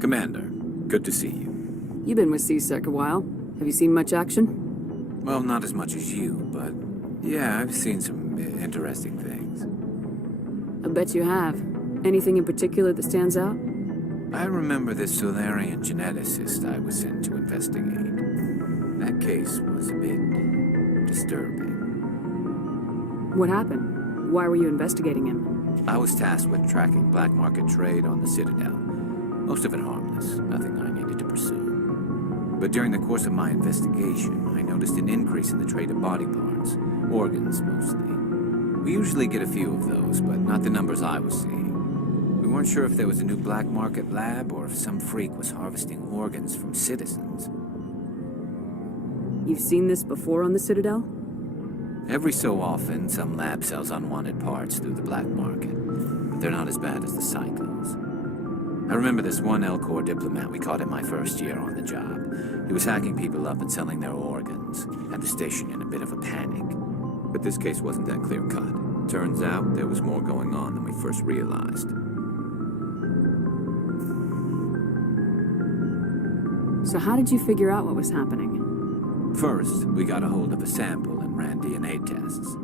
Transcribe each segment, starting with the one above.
Commander, good to see you. You've been with C-Sec a while. Have you seen much action? Well, not as much as you, but yeah, I've seen some interesting things. I bet you have. Anything in particular that stands out? I remember this Solarian geneticist I was sent to investigate. That case was a bit disturbing. What happened? Why were you investigating him? I was tasked with tracking black market trade on the Citadel. Most of it harmless, nothing I needed to pursue. But during the course of my investigation, I noticed an increase in the trade of body parts, organs mostly. We usually get a few of those, but not the numbers I was seeing. We weren't sure if there was a new black market lab or if some freak was harvesting organs from citizens. You've seen this before on the Citadel? Every so often, some lab sells unwanted parts through the black market, but they're not as bad as the cycles. I remember this one L-Corps diplomat we caught in my first year on the job. He was hacking people up and selling their organs, had the station in a bit of a panic. But this case wasn't that clear-cut. Turns out there was more going on than we first realized. So how did you figure out what was happening? First, we got a hold of a sample and ran DNA tests.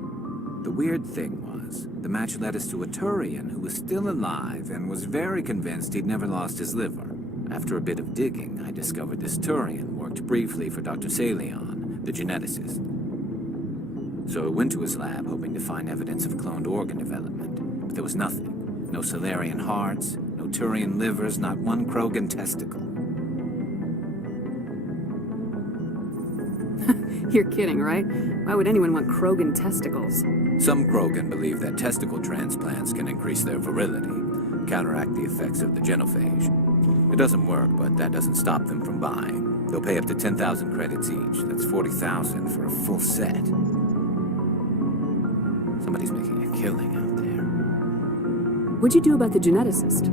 The weird thing was, the match led us to a Turian who was still alive and was very convinced he'd never lost his liver. After a bit of digging, I discovered this Turian worked briefly for Dr. Salion, the geneticist. So I went to his lab hoping to find evidence of cloned organ development, but there was nothing. No Solarian hearts, no Turian livers, not one Krogan testicle. You're kidding, right? Why would anyone want Krogan testicles? Some Krogan believe that testicle transplants can increase their virility, counteract the effects of the genophage. It doesn't work, but that doesn't stop them from buying. They'll pay up to 10,000 credits each. That's 40,000 for a full set. Somebody's making a killing out there. What'd you do about the geneticist?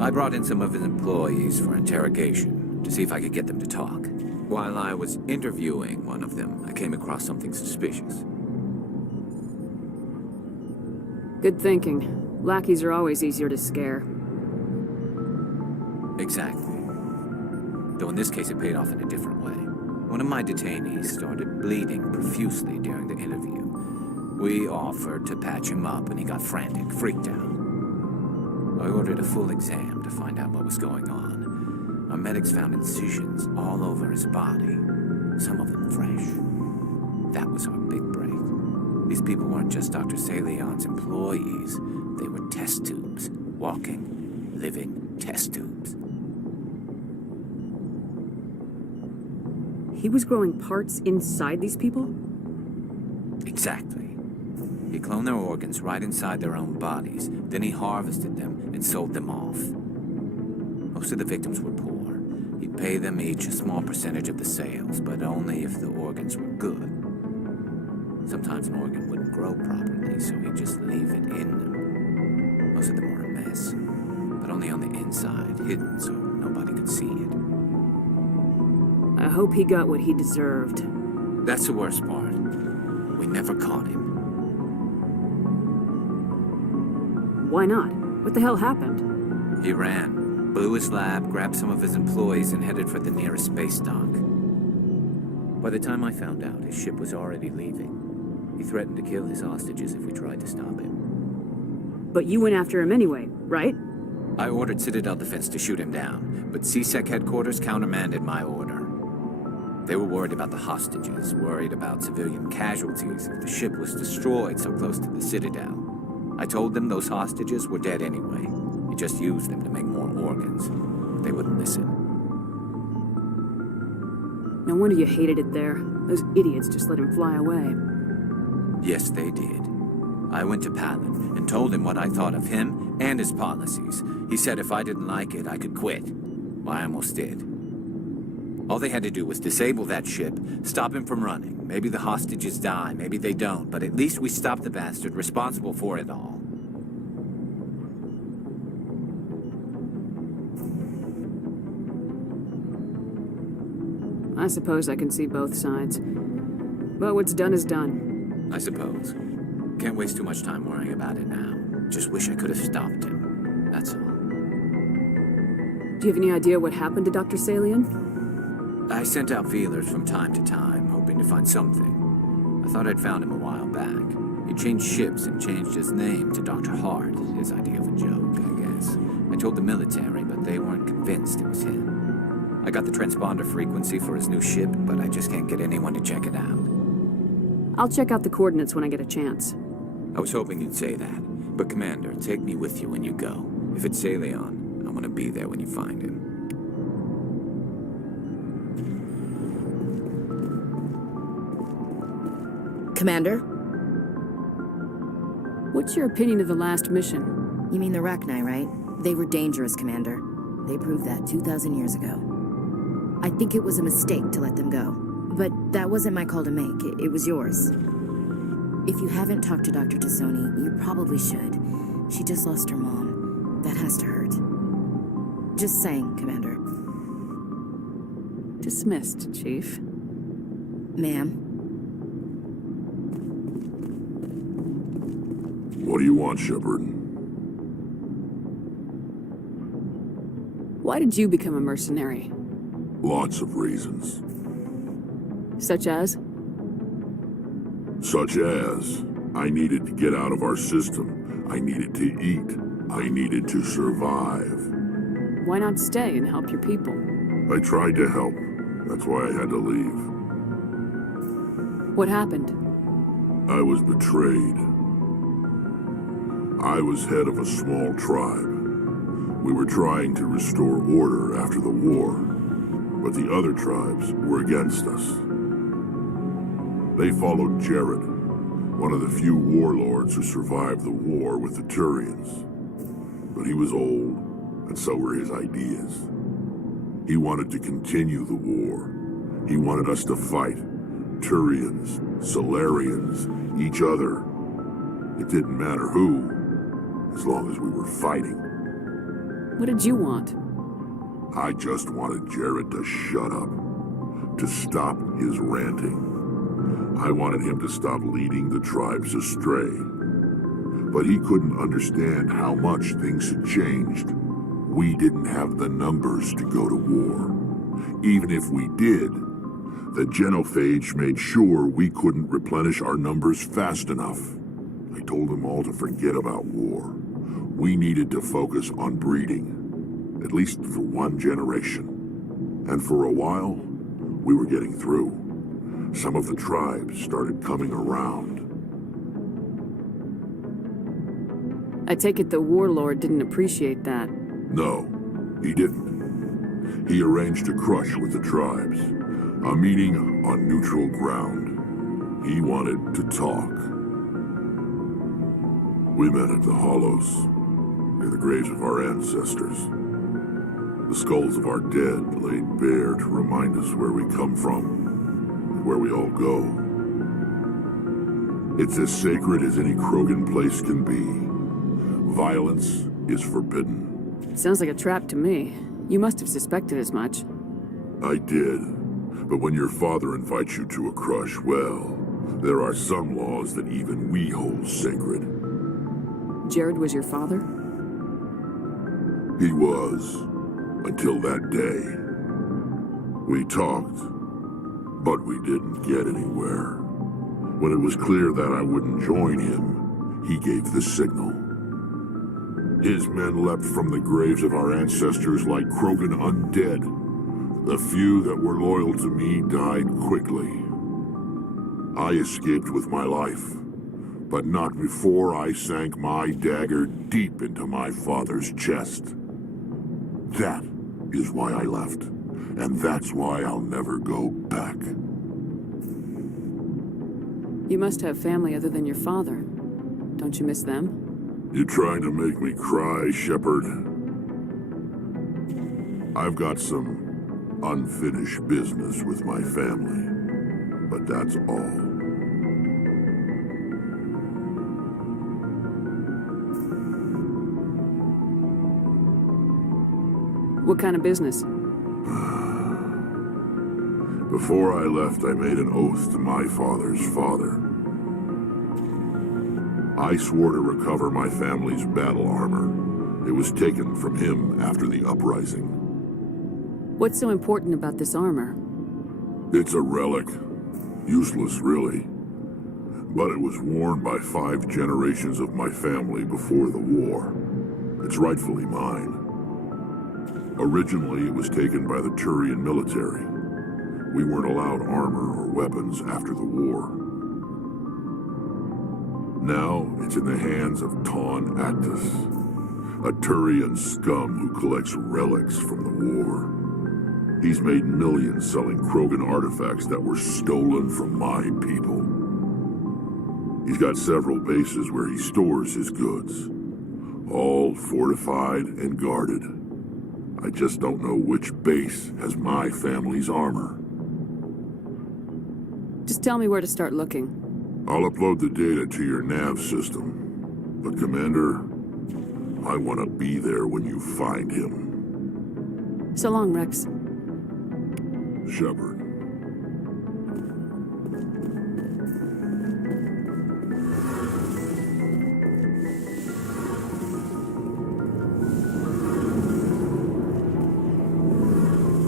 I brought in some of his employees for interrogation to see if I could get them to talk. While I was interviewing one of them, I came across something suspicious. Good thinking. Lackeys are always easier to scare. Exactly. Though in this case it paid off in a different way. One of my detainees started bleeding profusely during the interview. We offered to patch him up and he got frantic, freaked out. I ordered a full exam to find out what was going on. Our medics found incisions all over his body, some of them fresh. That was our big break. These people weren't just Dr. Salion's employees. They were test tubes. Walking, living test tubes. He was growing parts inside these people? Exactly. He cloned their organs right inside their own bodies. Then he harvested them and sold them off. Most of the victims were poor. He'd pay them each a small percentage of the sales, but only if the organs were good. Sometimes an organ wouldn't grow properly, so he'd just leave it in them. Most of them were a mess, but only on the inside, hidden so nobody could see it. I hope he got what he deserved. That's the worst part. We never caught him. Why not? What the hell happened? He ran, blew his lab, grabbed some of his employees, and headed for the nearest space dock. By the time I found out, his ship was already leaving. He threatened to kill his hostages if we tried to stop him. But you went after him anyway, right? I ordered Citadel Defense to shoot him down, but C-Sec headquarters countermanded my order. They were worried about the hostages, worried about civilian casualties if the ship was destroyed so close to the Citadel. I told them those hostages were dead anyway. He just used them to make more organs. But they wouldn't listen. No wonder you hated it there. Those idiots just let him fly away. Yes, they did. I went to Palin and told him what I thought of him and his policies. He said if I didn't like it, I could quit. Well, I almost did. All they had to do was disable that ship, stop him from running. Maybe the hostages die, maybe they don't, but at least we stopped the bastard responsible for it all. I suppose I can see both sides. But what's done is done. I suppose. Can't waste too much time worrying about it now. Just wish I could have stopped him. That's all. Do you have any idea what happened to Dr. Salian? I sent out feelers from time to time, hoping to find something. I thought I'd found him a while back. He changed ships and changed his name to Dr. Hart, his idea of a joke, I guess. I told the military, but they weren't convinced it was him. I got the transponder frequency for his new ship, but I just can't get anyone to check it out. I'll check out the coordinates when I get a chance. I was hoping you'd say that. But Commander, take me with you when you go. If it's Salion, I want to be there when you find him. Commander? What's your opinion of the last mission? You mean the Rachni, right? They were dangerous, Commander. They proved that 2,000 years ago. I think it was a mistake to let them go. But that wasn't my call to make. It was yours. If you haven't talked to Dr. Tassoni, you probably should. She just lost her mom. That has to hurt. Just saying, Commander. Dismissed, Chief. Ma'am? What do you want, Shepard? Why did you become a mercenary? Lots of reasons. Such as? Such as, I needed to get out of our system. I needed to eat. I needed to survive. Why not stay and help your people? I tried to help. That's why I had to leave. What happened? I was betrayed. I was head of a small tribe. We were trying to restore order after the war, but the other tribes were against us. They followed Jared, one of the few warlords who survived the war with the Turians. But he was old, and so were his ideas. He wanted to continue the war. He wanted us to fight. Turians, Solarians, each other. It didn't matter who, as long as we were fighting. What did you want? I just wanted Jared to shut up, to stop his ranting. I wanted him to stop leading the tribes astray. But he couldn't understand how much things had changed. We didn't have the numbers to go to war. Even if we did, the genophage made sure we couldn't replenish our numbers fast enough. I told them all to forget about war. We needed to focus on breeding, at least for one generation. And for a while, we were getting through. Some of the tribes started coming around. I take it the warlord didn't appreciate that. No, he didn't. He arranged a crush with the tribes. A meeting on neutral ground. He wanted to talk. We met at the Hollows, near the graves of our ancestors. The skulls of our dead laid bare to remind us where we come from, and where we all go. It's as sacred as any Krogan place can be. Violence is forbidden. Sounds like a trap to me. You must have suspected as much. I did. But when your father invites you to a crush, well, there are some laws that even we hold sacred. Jared was your father? He was, until that day. We talked, but we didn't get anywhere. When it was clear that I wouldn't join him, he gave the signal. His men leapt from the graves of our ancestors like Krogan undead. The few that were loyal to me died quickly. I escaped with my life, but not before I sank my dagger deep into my father's chest. That is why I left, and that's why I'll never go back. You must have family other than your father. Don't you miss them? You trying to make me cry, Shepard? I've got some unfinished business with my family, but that's all. What kind of business? Before I left, I made an oath to my father's father. I swore to recover my family's battle armor. It was taken from him after the uprising. What's so important about this armor? It's a relic. Useless, really. But it was worn by 5 generations of my family before the war. It's rightfully mine. Originally, it was taken by the Turian military. We weren't allowed armor or weapons after the war. Now, it's in the hands of Taun Actus, a Turian scum who collects relics from the war. He's made millions selling Krogan artifacts that were stolen from my people. He's got several bases where he stores his goods, all fortified and guarded. I just don't know which base has my family's armor. Just tell me where to start looking. I'll upload the data to your nav system. But Commander, I want to be there when you find him. So long, Rex. Shepard.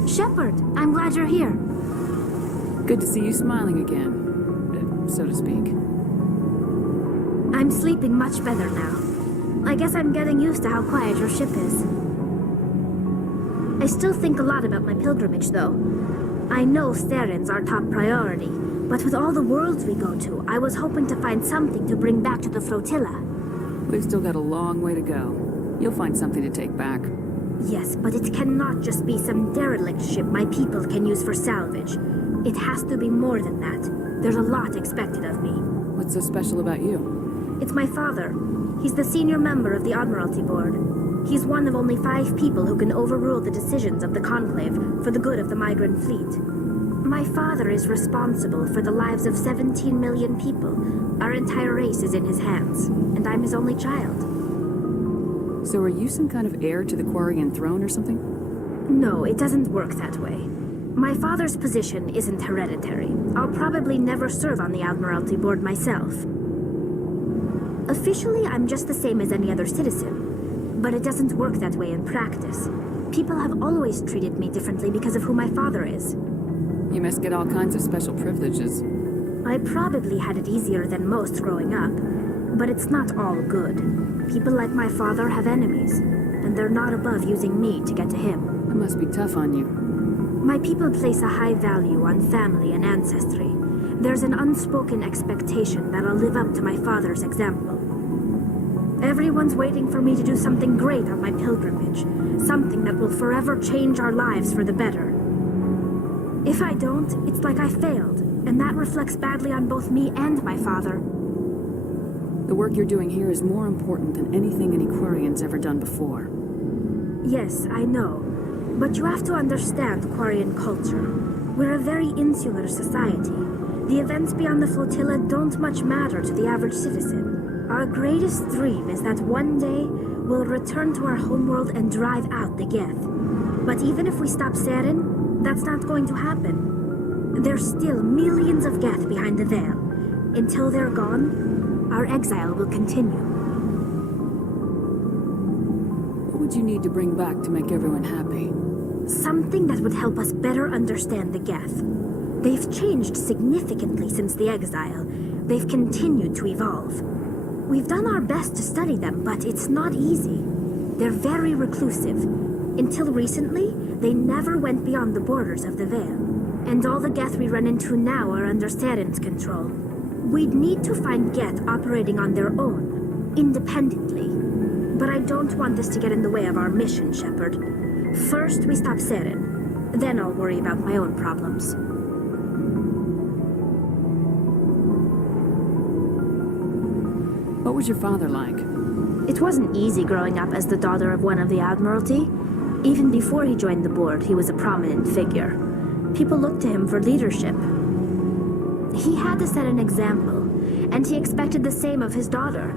Shepard, I'm glad you're here. Good to see you smiling again, so to speak. I'm sleeping much better now. I guess I'm getting used to how quiet your ship is. I still think a lot about my pilgrimage, though. I know Saren's our top priority, but with all the worlds we go to, I was hoping to find something to bring back to the flotilla. We've still got a long way to go. You'll find something to take back. Yes, but it cannot just be some derelict ship my people can use for salvage. It has to be more than that. There's a lot expected of me. What's so special about you? It's my father. He's the senior member of the Admiralty Board. He's one of only 5 people who can overrule the decisions of the Conclave for the good of the migrant fleet. My father is responsible for the lives of 17 million people. Our entire race is in his hands, and I'm his only child. So are you some kind of heir to the Quarian throne or something? No, it doesn't work that way. My father's position isn't hereditary. I'll probably never serve on the Admiralty Board myself. Officially, I'm just the same as any other citizen, but it doesn't work that way in practice. People have always treated me differently because of who my father is. You must get all kinds of special privileges. I probably had it easier than most growing up, but it's not all good. People like my father have enemies, and they're not above using me to get to him. It must be tough on you. My people place a high value on family and ancestry. There's an unspoken expectation that I'll live up to my father's example. Everyone's waiting for me to do something great on my pilgrimage, something that will forever change our lives for the better. If I don't, it's like I failed, and that reflects badly on both me and my father. The work you're doing here is more important than anything any Quarian's ever done before. Yes, I know. But you have to understand Quarian culture. We're a very insular society. The events beyond the flotilla don't much matter to the average citizen. Our greatest dream is that one day we'll return to our homeworld and drive out the Geth. But even if we stop Saren, that's not going to happen. There's still millions of Geth behind the veil. Until they're gone, our exile will continue. What would you need to bring back to make everyone happy? Something that would help us better understand the Geth. They've changed significantly since the exile. They've continued to evolve. We've done our best to study them, but it's not easy. They're very reclusive. Until recently, they never went beyond the borders of the Veil. And all the Geth we run into now are under Saren's control. We'd need to find Geth operating on their own, independently. But I don't want this to get in the way of our mission, Shepard. First, we stop Saren. Then I'll worry about my own problems. What was your father like? It wasn't easy growing up as the daughter of one of the Admiralty. Even before he joined the board, he was a prominent figure. People looked to him for leadership. He had to set an example, and he expected the same of his daughter.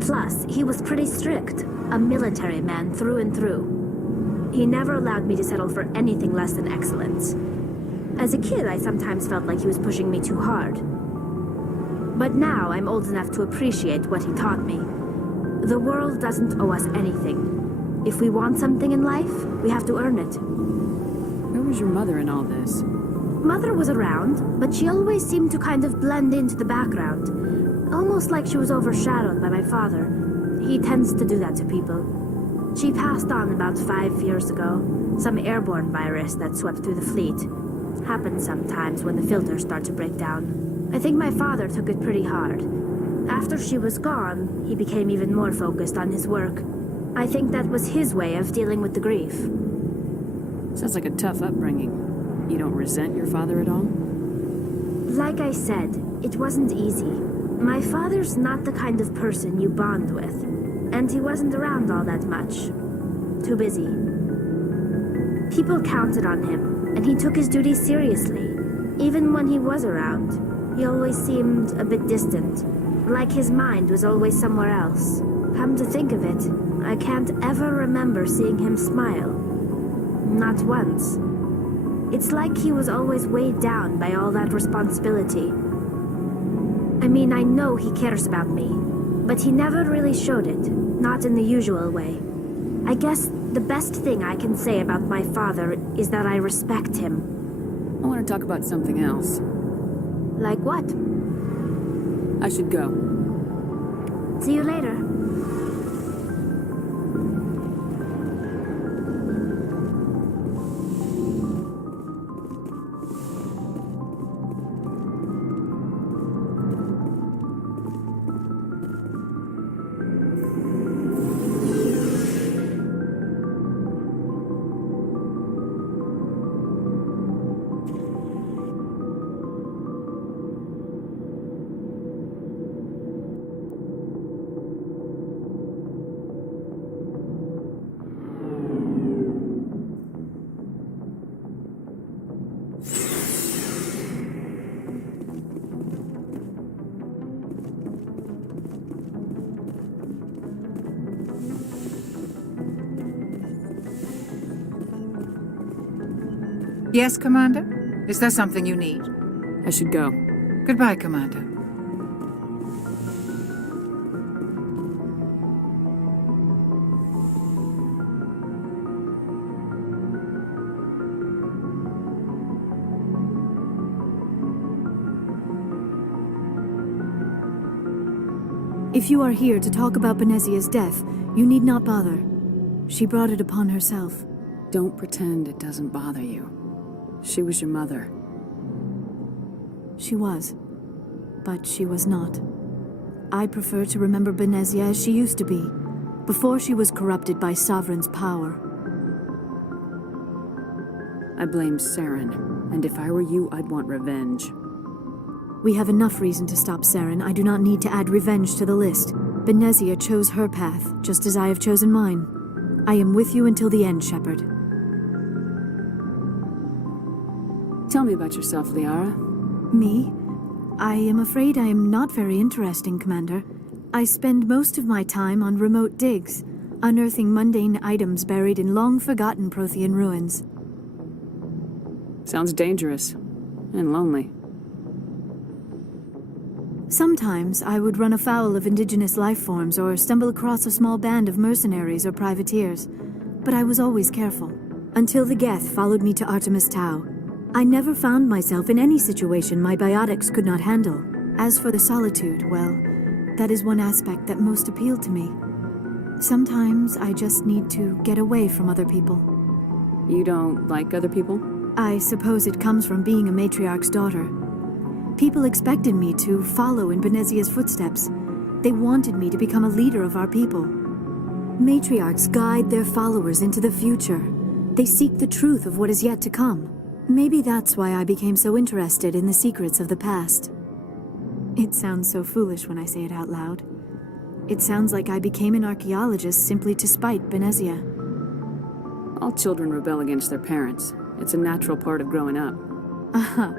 Plus, he was pretty strict, a military man through and through. He never allowed me to settle for anything less than excellence. As a kid, I sometimes felt like he was pushing me too hard. But now I'm old enough to appreciate what he taught me. The world doesn't owe us anything. If we want something in life, we have to earn it. Where was your mother in all this? Mother was around, but she always seemed to kind of blend into the background. Almost like she was overshadowed by my father. He tends to do that to people. She passed on about 5 years ago. Some airborne virus that swept through the fleet. Happens sometimes when the filters start to break down. I think my father took it pretty hard. After she was gone, he became even more focused on his work. I think that was his way of dealing with the grief. Sounds like a tough upbringing. You don't resent your father at all? Like I said, it wasn't easy. My father's not the kind of person you bond with, and he wasn't around all that much. Too busy. People counted on him, and he took his duties seriously. Even when he was around, he always seemed a bit distant, like his mind was always somewhere else. Come to think of it, I can't ever remember seeing him smile. Not once. It's like he was always weighed down by all that responsibility. I mean, I know he cares about me, but he never really showed it, not in the usual way. I guess the best thing I can say about my father is that I respect him. I want to talk about something else. Like what? I should go. See you later. Yes, Commander? Is there something you need? I should go. Goodbye, Commander. If you are here to talk about Benezia's death, you need not bother. She brought it upon herself. Don't pretend it doesn't bother you. She was your mother. She was. But she was not. I prefer to remember Benezia as she used to be, before she was corrupted by Sovereign's power. I blame Saren, and if I were you, I'd want revenge. We have enough reason to stop Saren. I do not need to add revenge to the list. Benezia chose her path, just as I have chosen mine. I am with you until the end, Shepard. Tell me about yourself, Liara. Me? I am afraid I am not very interesting, Commander. I spend most of my time on remote digs, unearthing mundane items buried in long-forgotten Prothean ruins. Sounds dangerous. And lonely. Sometimes I would run afoul of indigenous life forms or stumble across a small band of mercenaries or privateers, but I was always careful. Until the Geth followed me to Artemis Tau. I never found myself in any situation my biotics could not handle. As for the solitude, well, that is one aspect that most appealed to me. Sometimes I just need to get away from other people. You don't like other people? I suppose it comes from being a matriarch's daughter. People expected me to follow in Benezia's footsteps. They wanted me to become a leader of our people. Matriarchs guide their followers into the future. They seek the truth of what is yet to come. Maybe that's why I became so interested in the secrets of the past. It sounds so foolish when I say it out loud. It sounds like I became an archaeologist simply to spite Benezia. All children rebel against their parents. It's a natural part of growing up. Aha,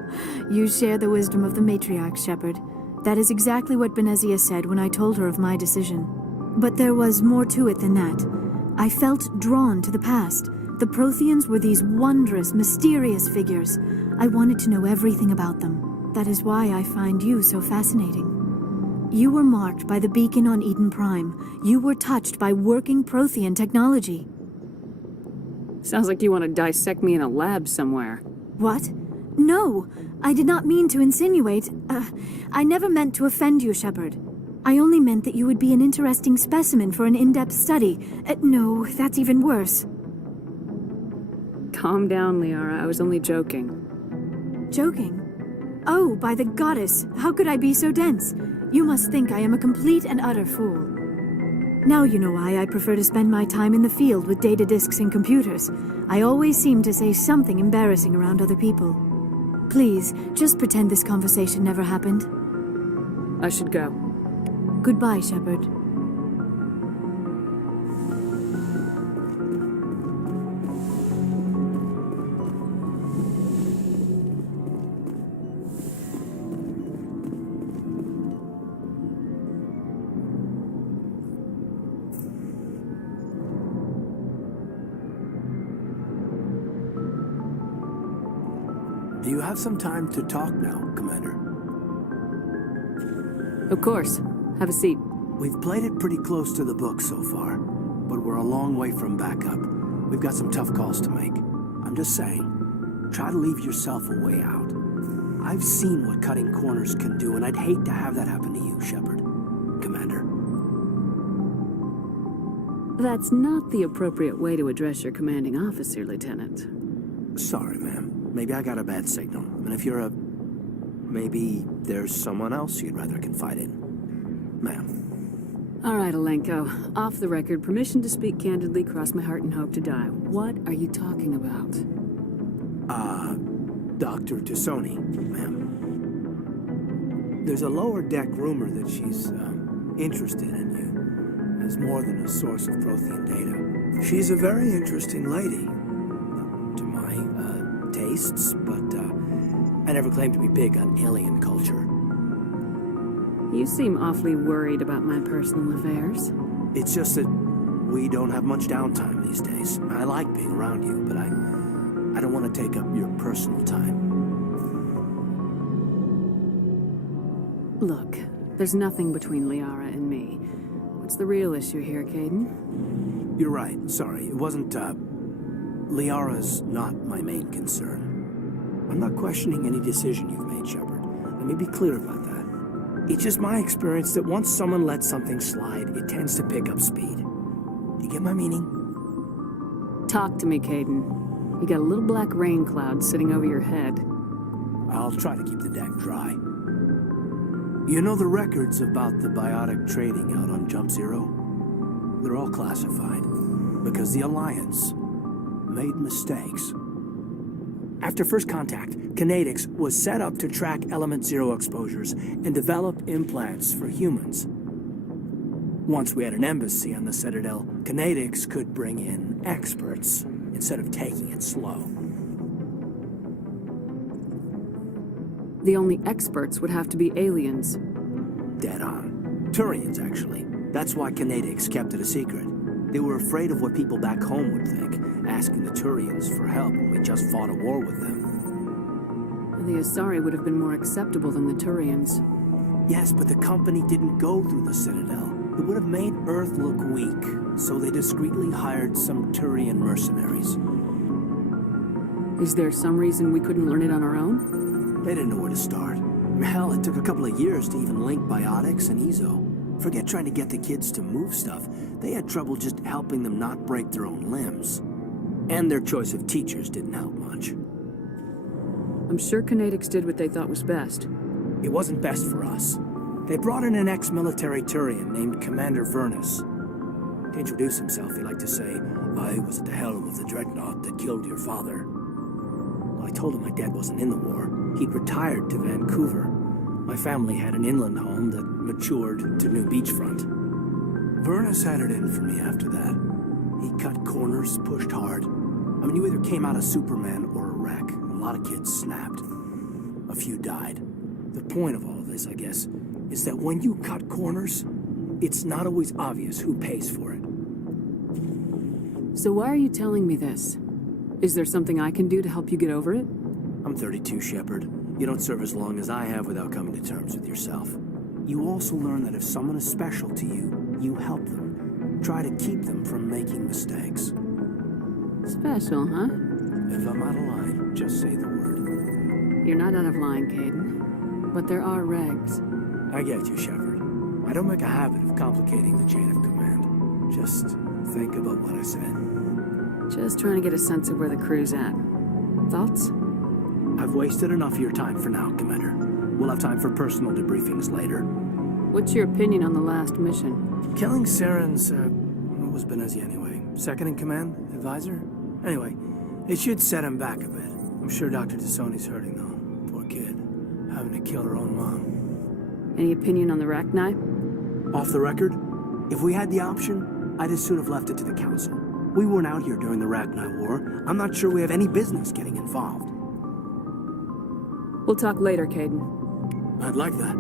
you share the wisdom of the matriarch, Shepard. That is exactly what Benezia said when I told her of my decision. But there was more to it than that. I felt drawn to the past. The Protheans were these wondrous, mysterious figures. I wanted to know everything about them. That is why I find you so fascinating. You were marked by the beacon on Eden Prime. You were touched by working Prothean technology. Sounds like you want to dissect me in a lab somewhere. What? No, I did not mean to insinuate. I never meant to offend you, Shepard. I only meant that you would be an interesting specimen for an in-depth study. No, that's even worse. Calm down, Liara. I was only joking. Joking? Oh, by the goddess, how could I be so dense? You must think I am a complete and utter fool. Now you know why I prefer to spend my time in the field with data disks and computers. I always seem to say something embarrassing around other people. Please, just pretend this conversation never happened. I should go. Goodbye, Shepard. Do you have some time to talk now, Commander? Of course. Have a seat. We've played it pretty close to the book so far, but we're a long way from backup. We've got some tough calls to make. I'm just saying, try to leave yourself a way out. I've seen what cutting corners can do, and I'd hate to have that happen to you, Shepard. Commander. That's not the appropriate way to address your commanding officer, Lieutenant. Sorry, ma'am. Maybe I got a bad signal. And if you're maybe there's someone else you'd rather confide in. Ma'am. All right, Alenko. Off the record, permission to speak candidly, cross my heart and hope to die. What are you talking about? Dr. Tassoni, ma'am. There's a lower deck rumor that she's, interested in you as more than a source of Prothean data. She's a very interesting lady. To my, tastes, but, I never claimed to be big on alien culture. You seem awfully worried about my personal affairs. It's just that we don't have much downtime these days. I like being around you, but I don't want to take up your personal time. Look, there's nothing between Liara and me. What's the real issue here, Caden? You're right. Sorry. It wasn't, Liara's not my main concern. I'm not questioning any decision you've made, Shepard. Let me be clear about that. It's just my experience that once someone lets something slide, it tends to pick up speed. You get my meaning? Talk to me, Caden. You got a little black rain cloud sitting over your head. I'll try to keep the deck dry. You know the records about the biotic trading out on Jump Zero? They're all classified because the Alliance made mistakes. After first contact, Kinetics was set up to track Element Zero exposures and develop implants for humans. Once we had an embassy on the Citadel, Kinetics could bring in experts instead of taking it slow. The only experts would have to be aliens. Dead on. Turians, actually. That's why Kinetics kept it a secret. They were afraid of what people back home would think, asking the Turians for help when we just fought a war with them. The Asari would have been more acceptable than the Turians. Yes, but the company didn't go through the Citadel. It would have made Earth look weak, so they discreetly hired some Turian mercenaries. Is there some reason we couldn't learn it on our own? They didn't know where to start. Hell, it took a couple of years to even link biotics and Ezo. Forget trying to get the kids to move stuff. They had trouble just helping them not break their own limbs. And their choice of teachers didn't help much. I'm sure Kinetics did what they thought was best. It wasn't best for us. They brought in an ex-military Turian named Commander Vernus. To introduce himself, he liked to say, "I was at the helm of the dreadnought that killed your father." Well, I told him my dad wasn't in the war. He'd retired to Vancouver. My family had an inland home that matured to new beachfront. Vernus had it in for me after that. He cut corners, pushed hard. I mean, you either came out a Superman or a wreck. A lot of kids snapped. A few died. The point of all of this, I guess, is that when you cut corners, it's not always obvious who pays for it. So why are you telling me this? Is there something I can do to help you get over it? I'm 32, Shepard. You don't serve as long as I have without coming to terms with yourself. You also learn that if someone is special to you, you help them. Try to keep them from making mistakes. Special, huh? If I'm out of line, just say the word. You're not out of line, Caden. But there are regs. I get you, Shepard. I don't make a habit of complicating the chain of command. Just think about what I said. Just trying to get a sense of where the crew's at. Thoughts? I've wasted enough of your time for now, Commander. We'll have time for personal debriefings later. What's your opinion on the last mission? Killing Saren's, what was Benezi anyway? Second in command? Advisor? Anyway, it should set him back a bit. I'm sure Dr. Tassoni's hurting, though. Poor kid. Having to kill her own mom. Any opinion on the Rachni? Off the record, if we had the option, I'd as soon have left it to the Council. We weren't out here during the Rachni War. I'm not sure we have any business getting involved. We'll talk later, Caden. I'd like that.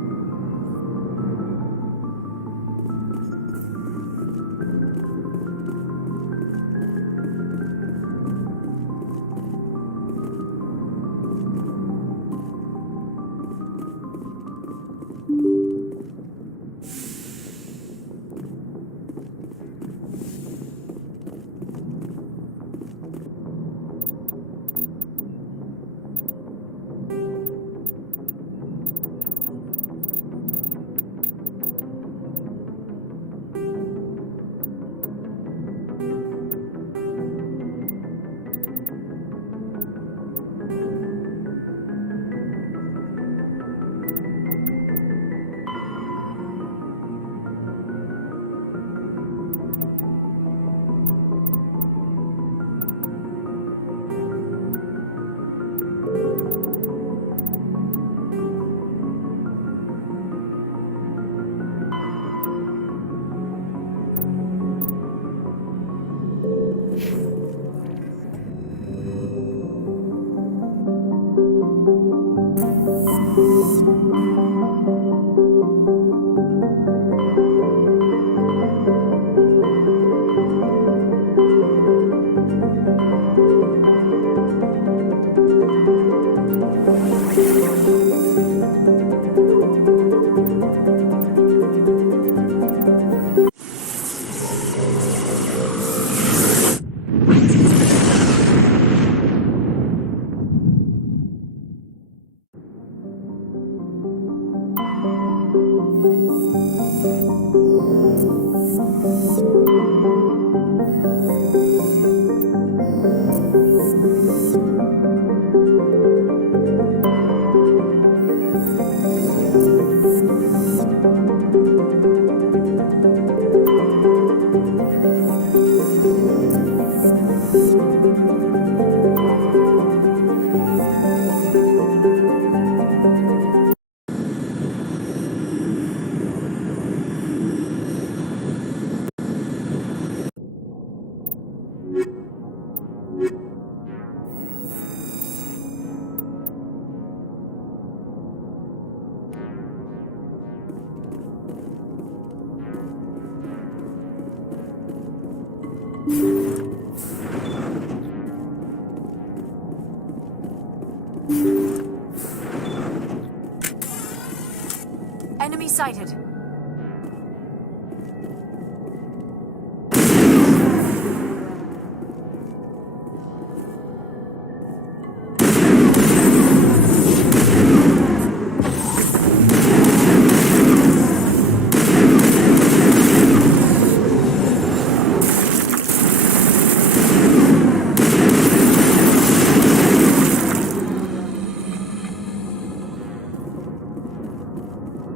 Enemy sighted.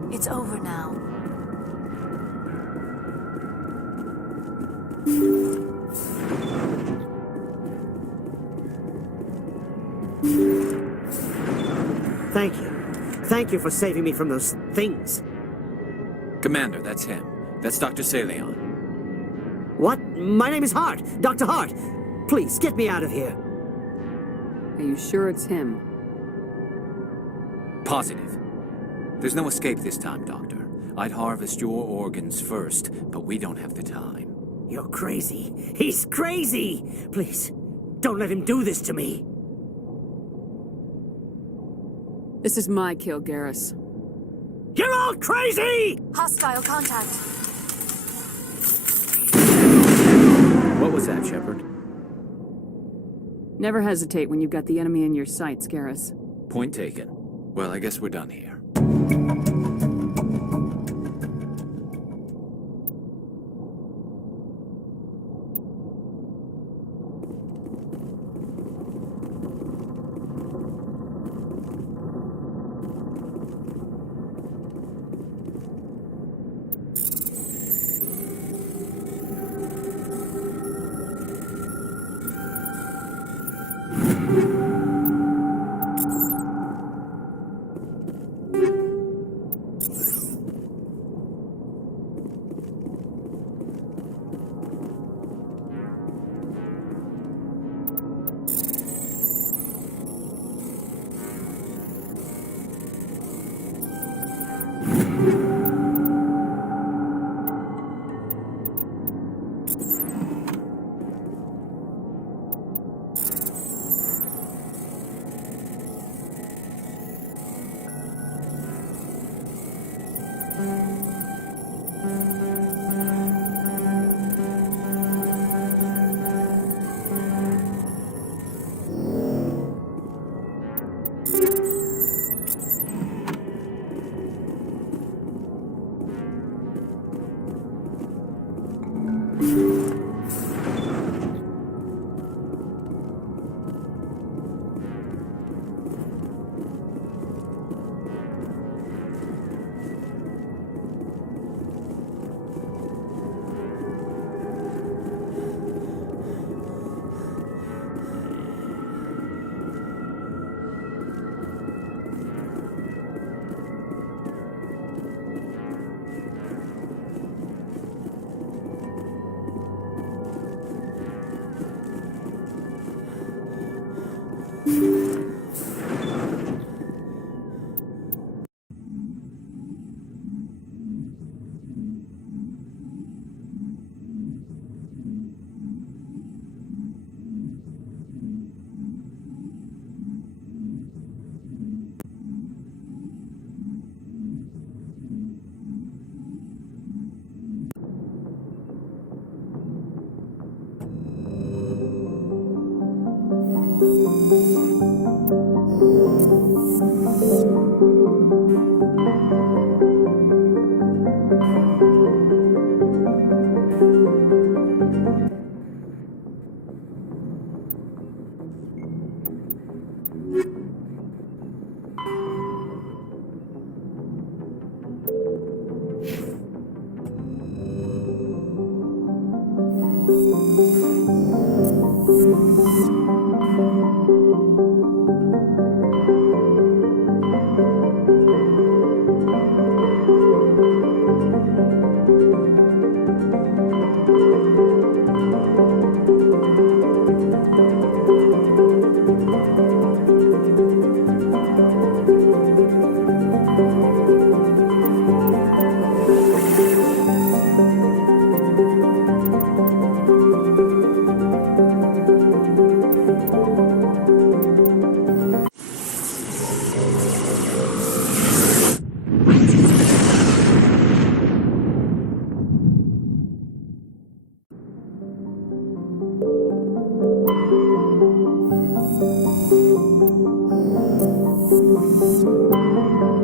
It's over now. Thank you. Thank you for saving me from those things. Commander, that's him. That's Dr. Saleon. What? My name is Hart. Dr. Hart. Please, get me out of here. Are you sure it's him? Positive. There's no escape this time, Doctor. I'd harvest your organs first, but we don't have the time. You're crazy. He's crazy! Please, don't let him do this to me. This is my kill, Garrus. You're all crazy! Hostile contact. What was that, Shepard? Never hesitate when you've got the enemy in your sights, Garrus. Point taken. Well, I guess we're done here.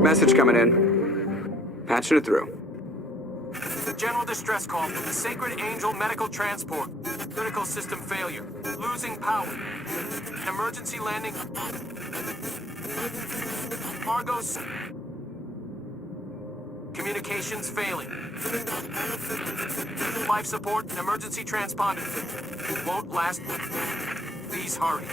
Message coming in. Patching it through. General distress call from the Sacred Angel Medical Transport. Critical system failure. Losing power. Emergency landing. Cargo. Communications failing. Life support and emergency transponder. Won't last. Please hurry.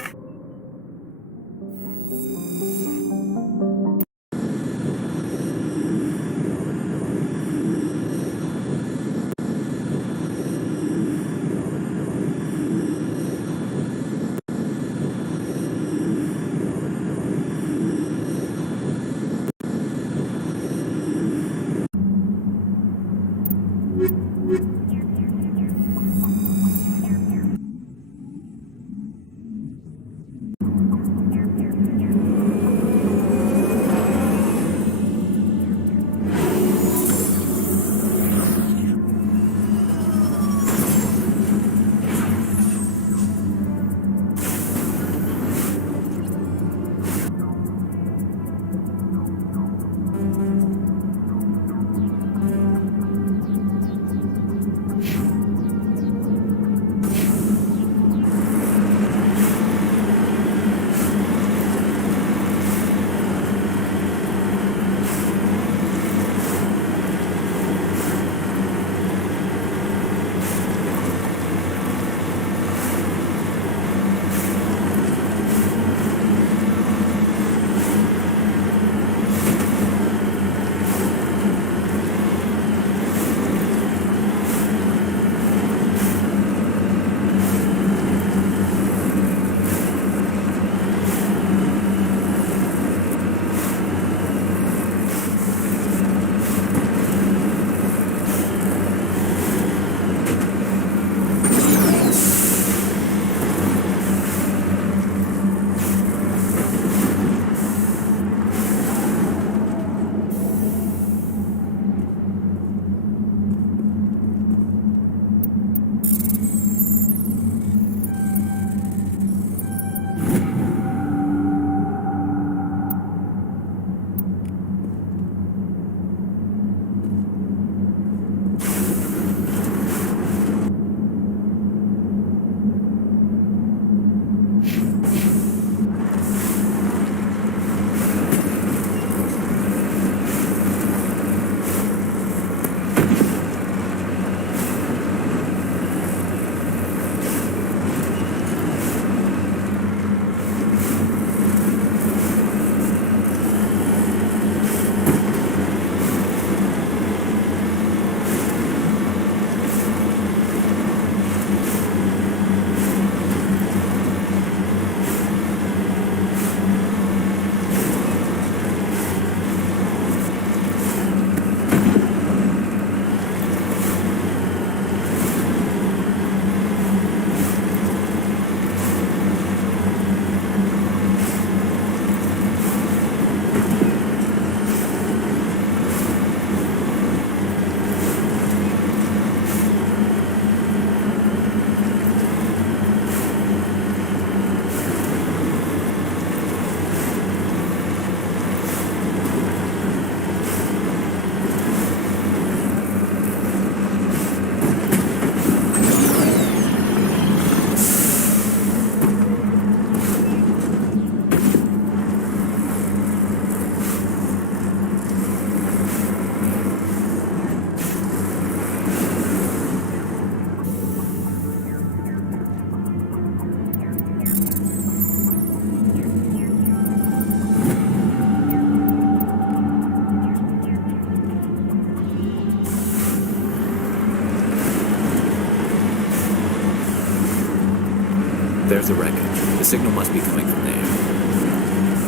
There's the wreckage. The signal must be coming from there.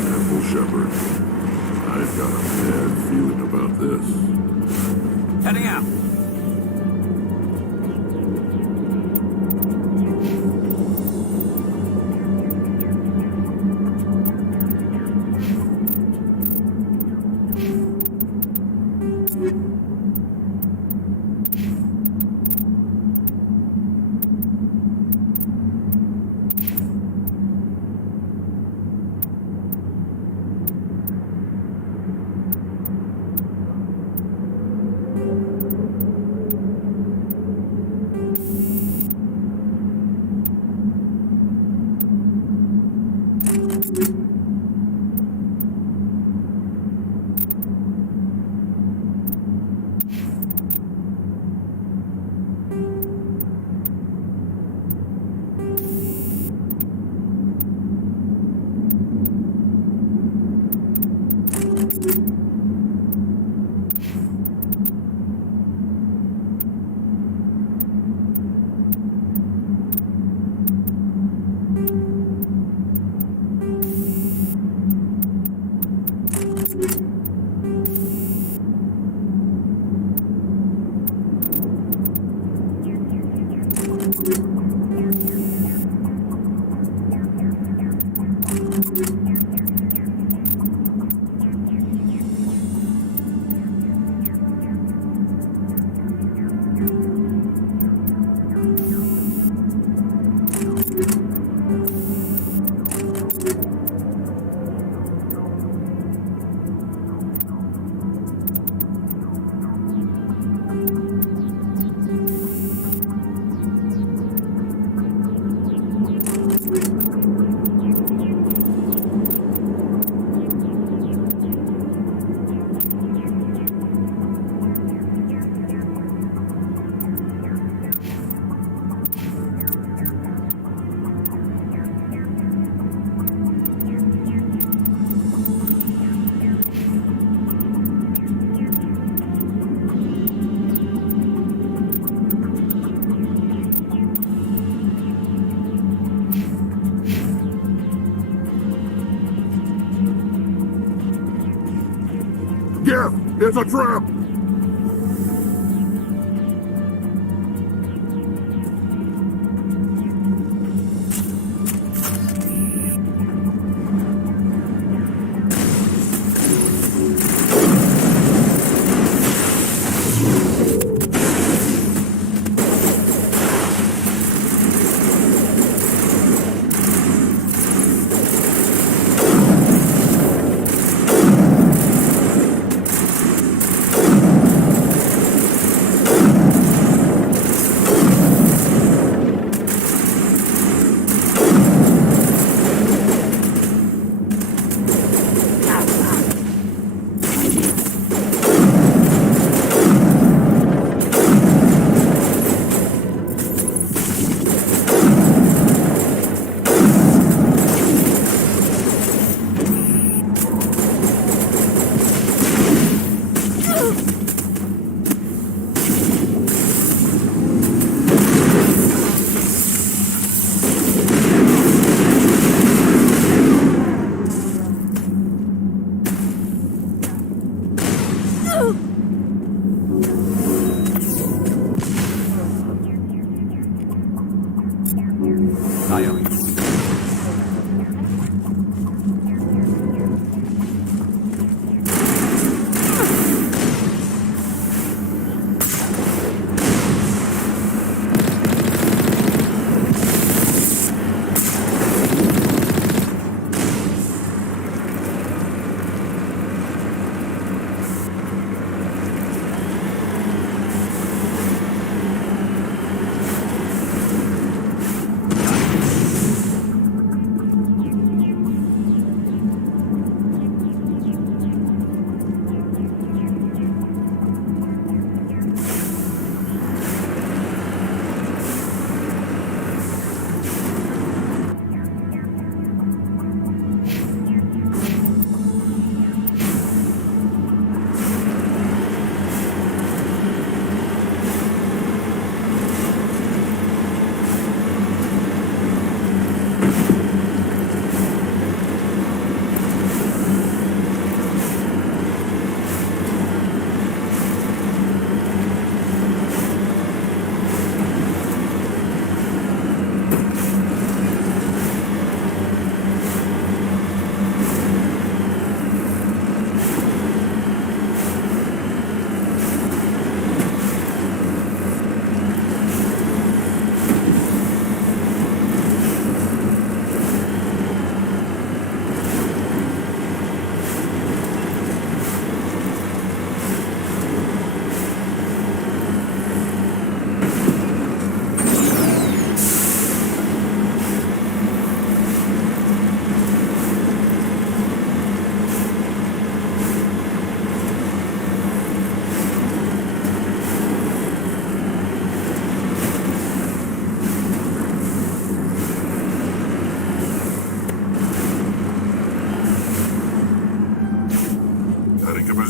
Careful, Shepard. I've got a bad feeling about this. Heading out. Geth, it's a trap!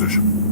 position.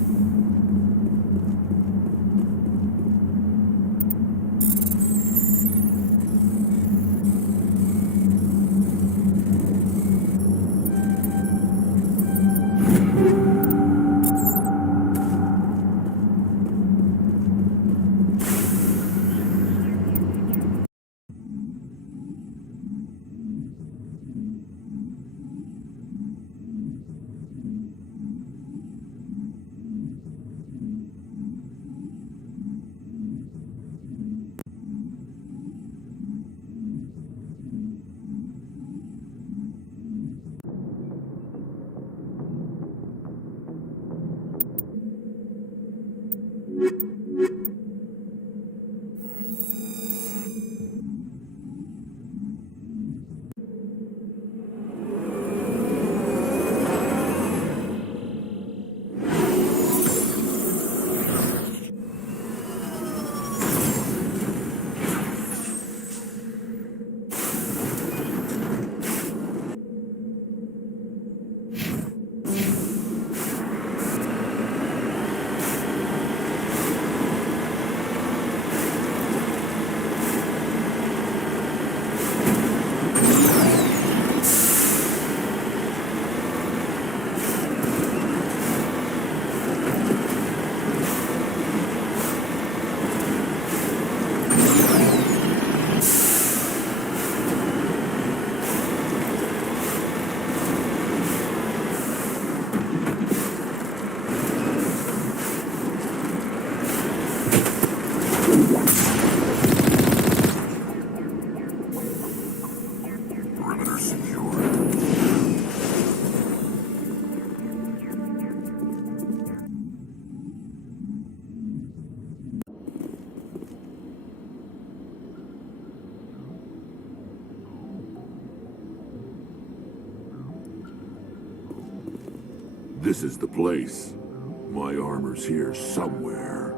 This is the place. My armor's here somewhere.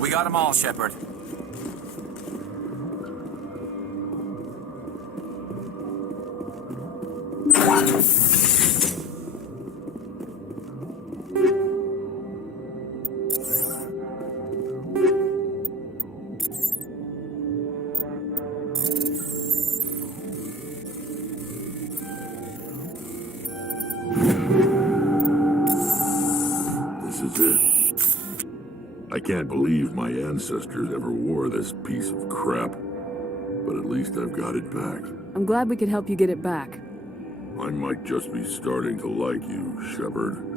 We got them all, Shepard. this. I can't believe my ancestors ever wore this piece of crap. But at least I've got it back. I'm glad we could help you get it back. I might just be starting to like you, Shepard.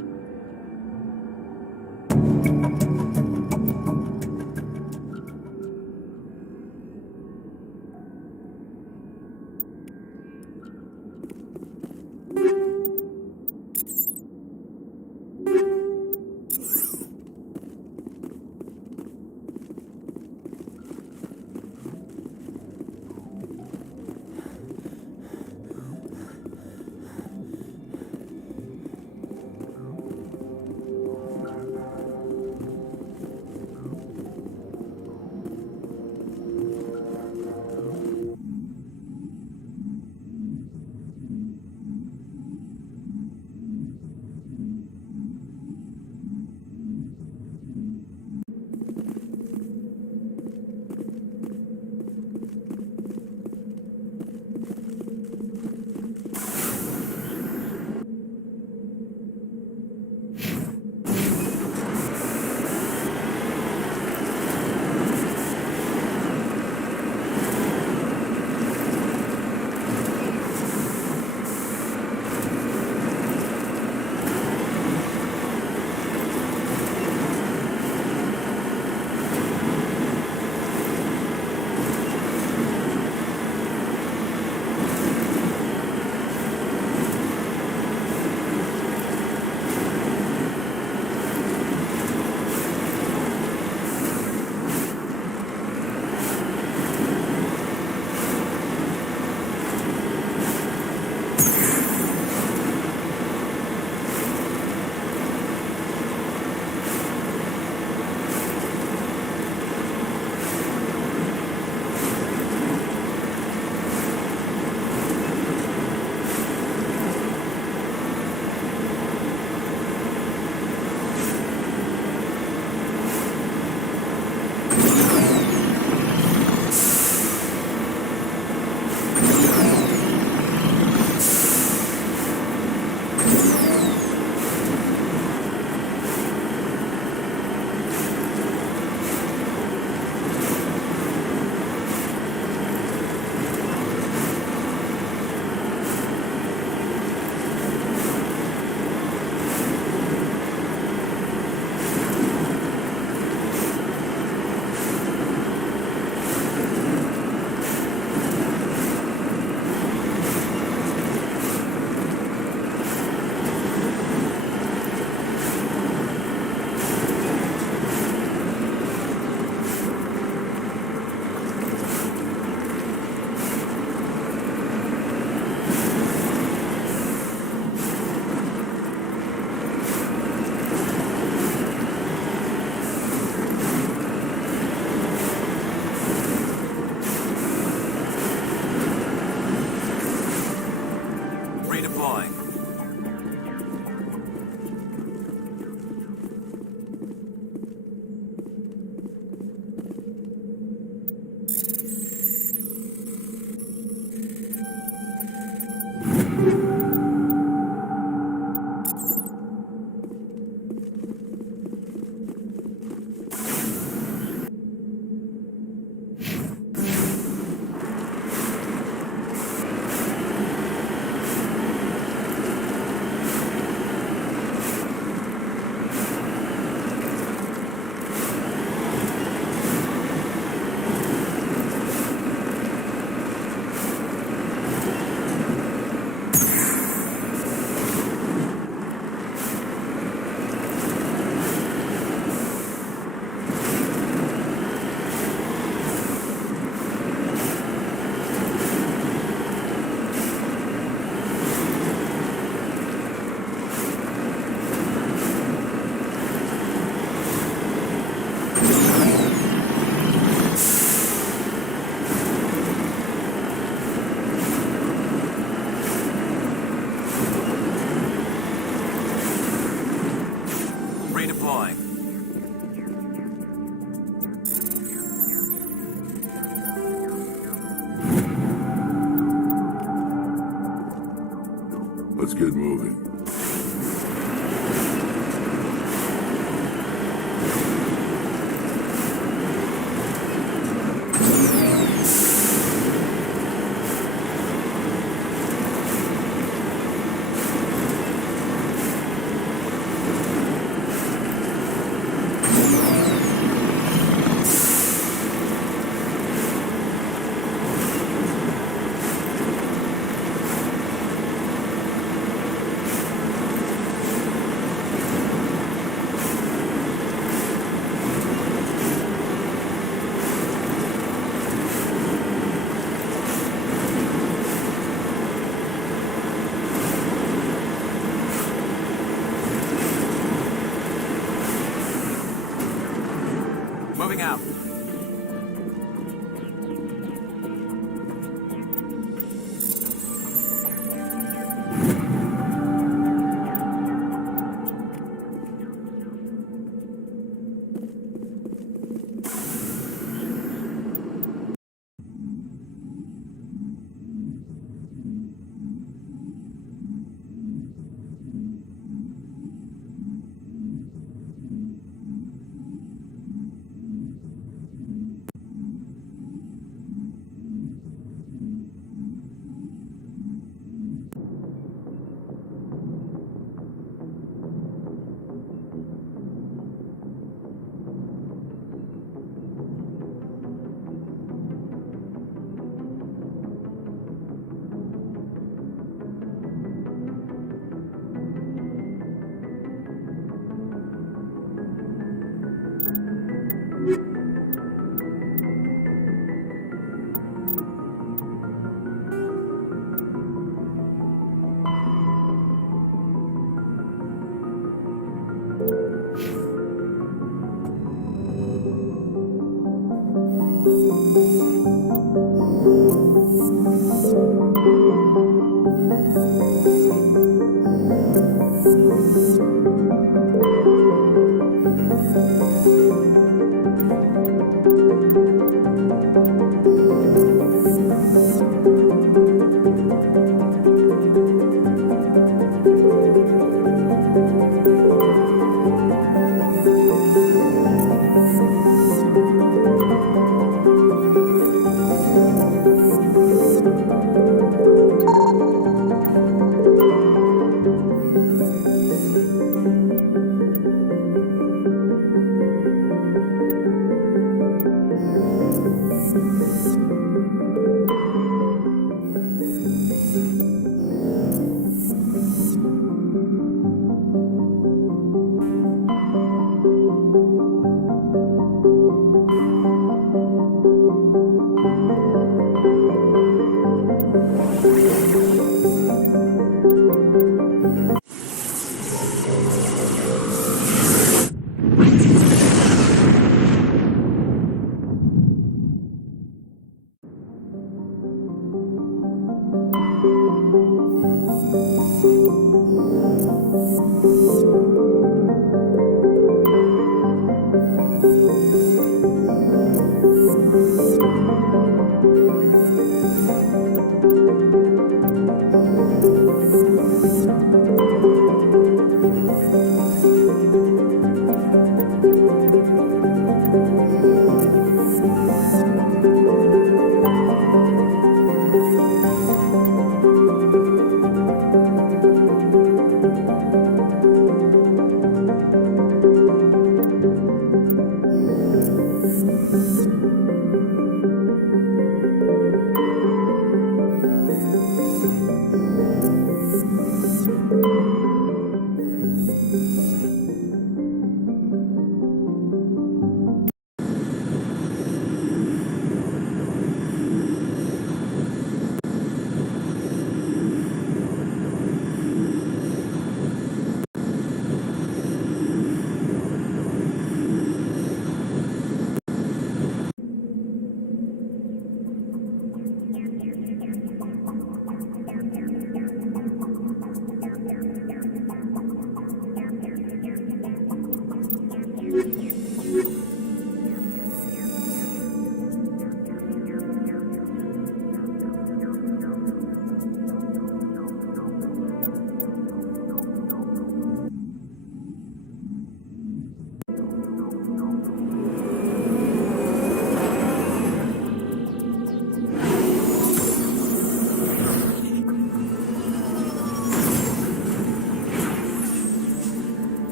Let's get moving. moving out.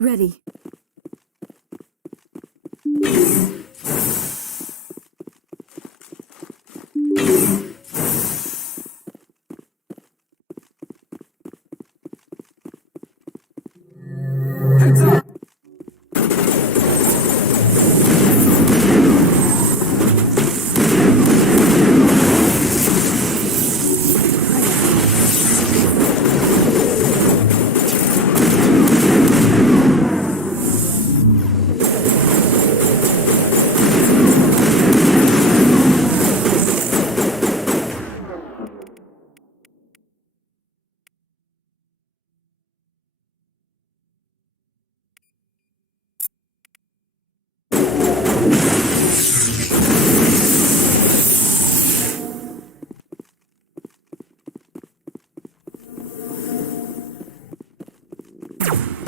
Ready. Heads up!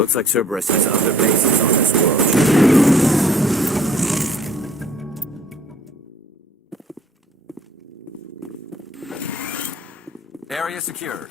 Looks like Cerberus has other bases on this world. Area secured.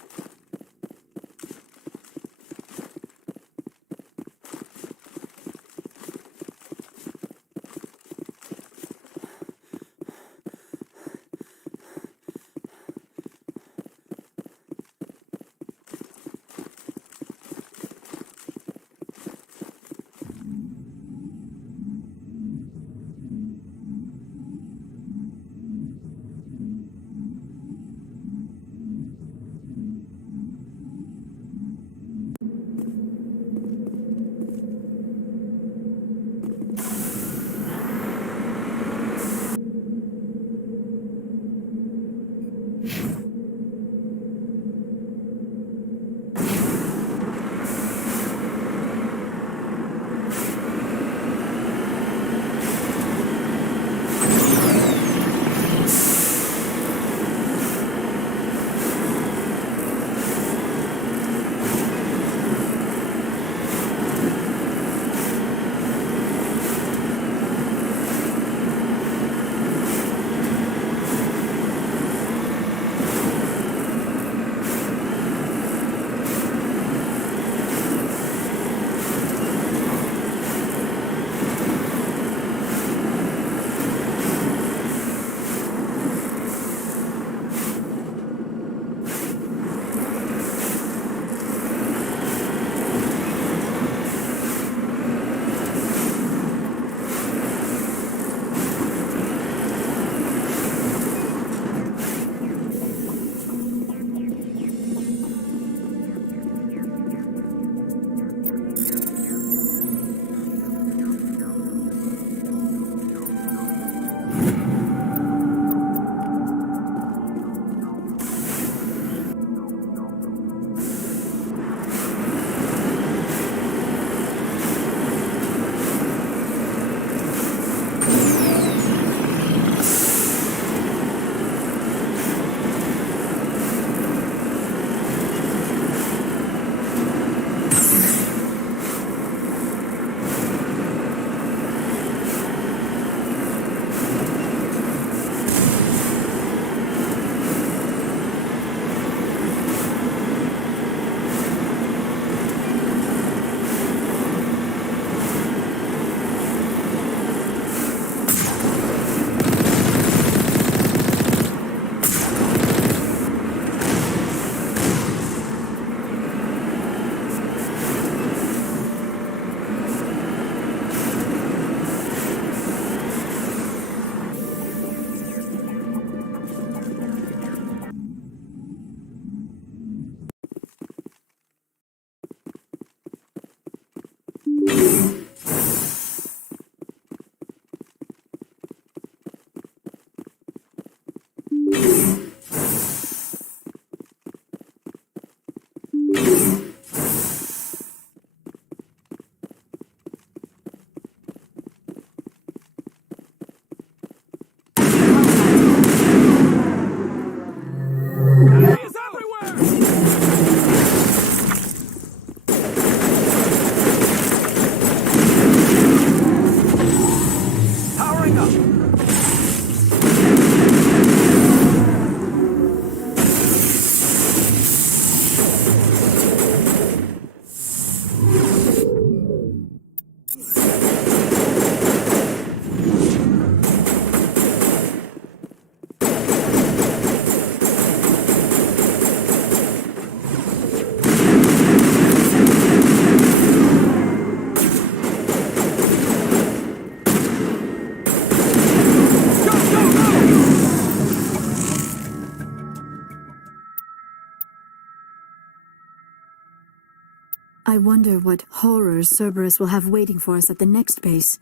I wonder what horrors Cerberus will have waiting for us at the next base.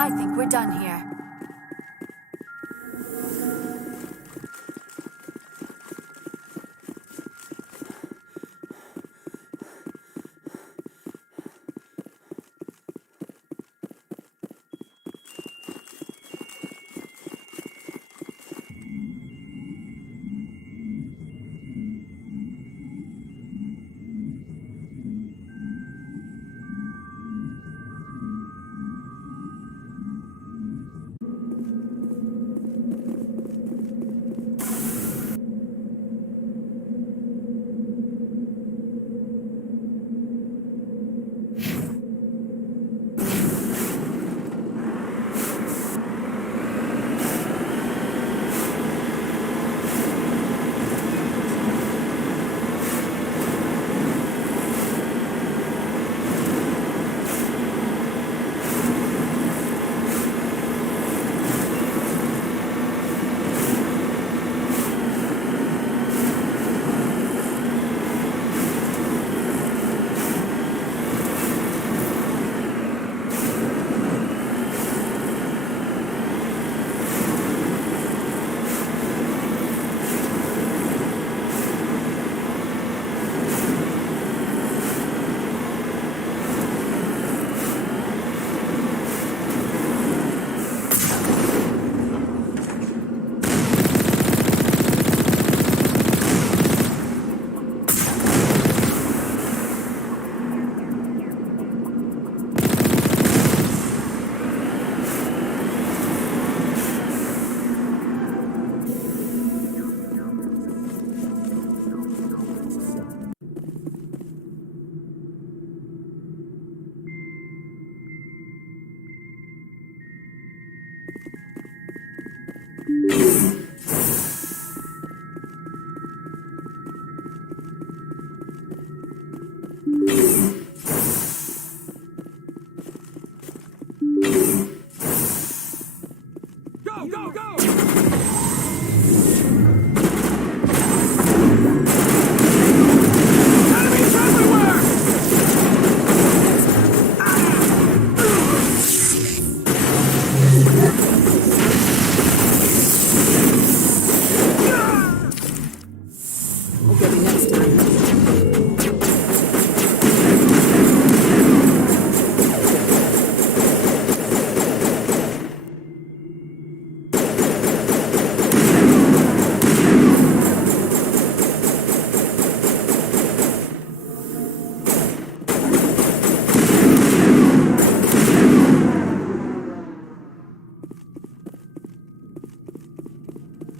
I think we're done here.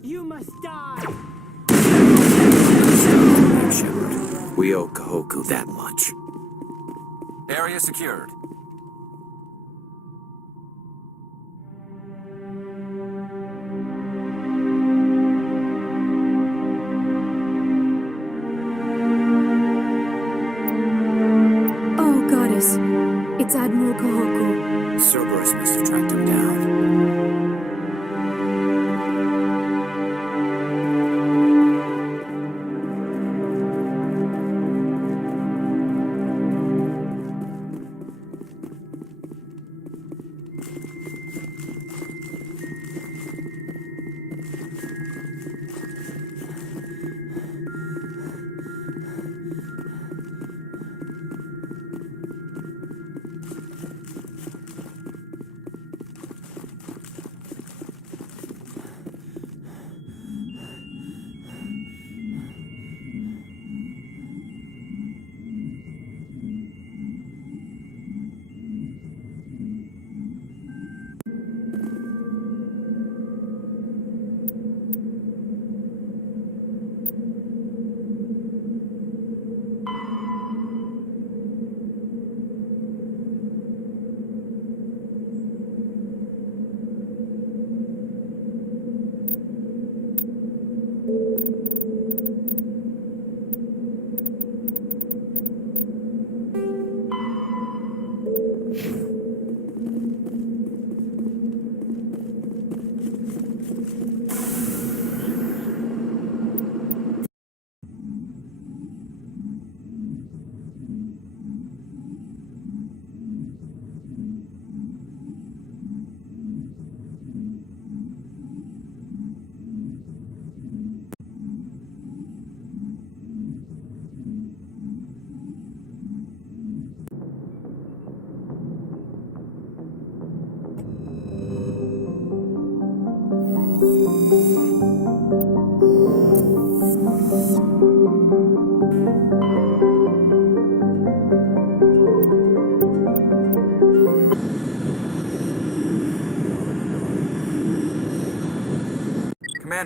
You must die! Shepard. We owe Kahoku that much. Area secured. Oh, Goddess. It's Admiral Kahoku. Cerberus must have tracked him down.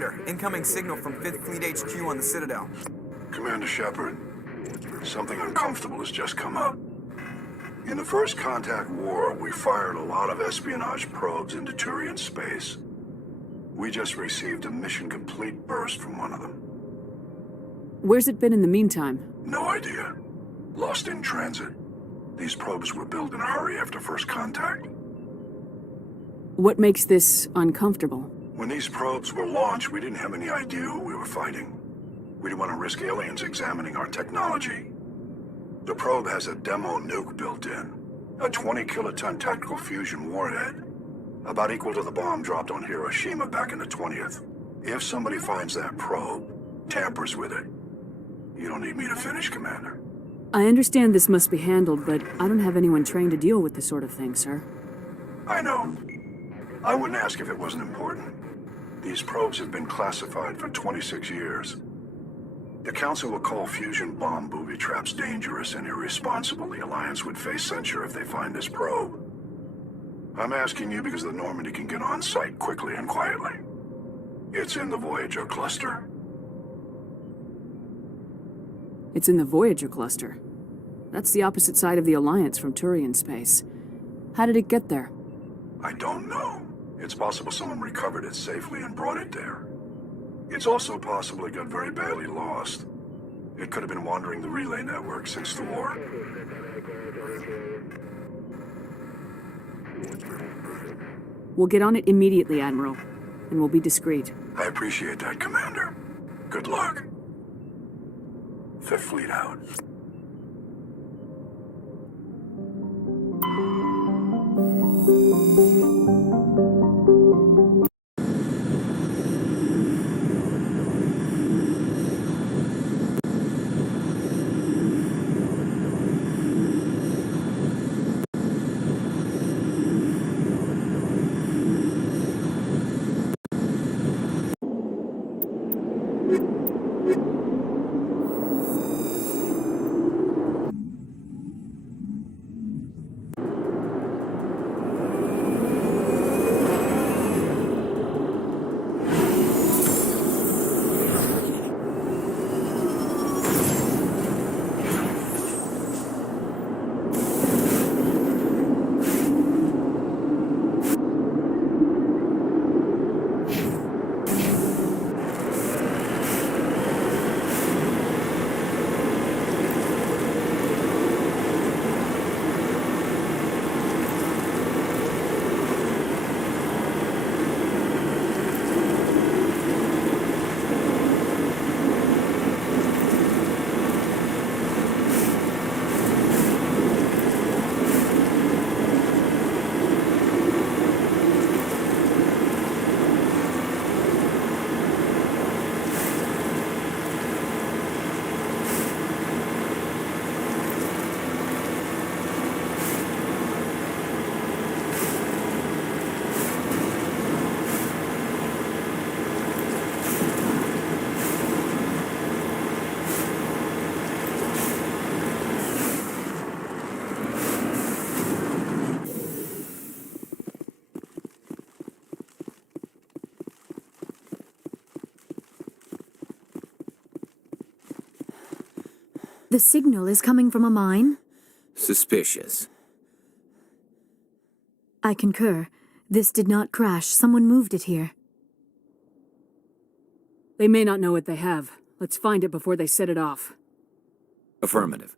Commander, incoming signal from 5th Fleet HQ on the Citadel. Commander Shepard, something uncomfortable has just come up. In the First Contact War, we fired a lot of espionage probes into Turian space. We just received a mission-complete burst from one of them. Where's it been in the meantime? No idea. Lost in transit. These probes were built in a hurry after First Contact. What makes this uncomfortable? When these probes were launched, we didn't have any idea who we were fighting. We didn't want to risk aliens examining our technology. The probe has a demo nuke built in. A 20-kiloton tactical fusion warhead. About equal to the bomb dropped on Hiroshima back in the 20th. If somebody finds that probe, tampers with it, you don't need me to finish, Commander. I understand this must be handled, but I don't have anyone trained to deal with this sort of thing, sir. I know. I wouldn't ask if it wasn't important. These probes have been classified for 26 years. The Council will call fusion bomb booby traps dangerous and irresponsible. The Alliance would face censure if they find this probe. I'm asking you because the Normandy can get on site quickly and quietly. It's in the Voyager cluster. It's in the Voyager cluster. That's the opposite side of the Alliance from Turian space. How did it get there? I don't know. It's possible someone recovered it safely and brought it there. It's also possible it got very badly lost. It could have been wandering the relay network since the war. We'll get on it immediately, Admiral, and we'll be discreet. I appreciate that, Commander. Good luck. Fifth Fleet out. The signal is coming from a mine? Suspicious. I concur. This did not crash. Someone moved it here. They may not know what they have. Let's find it before they set it off. Affirmative.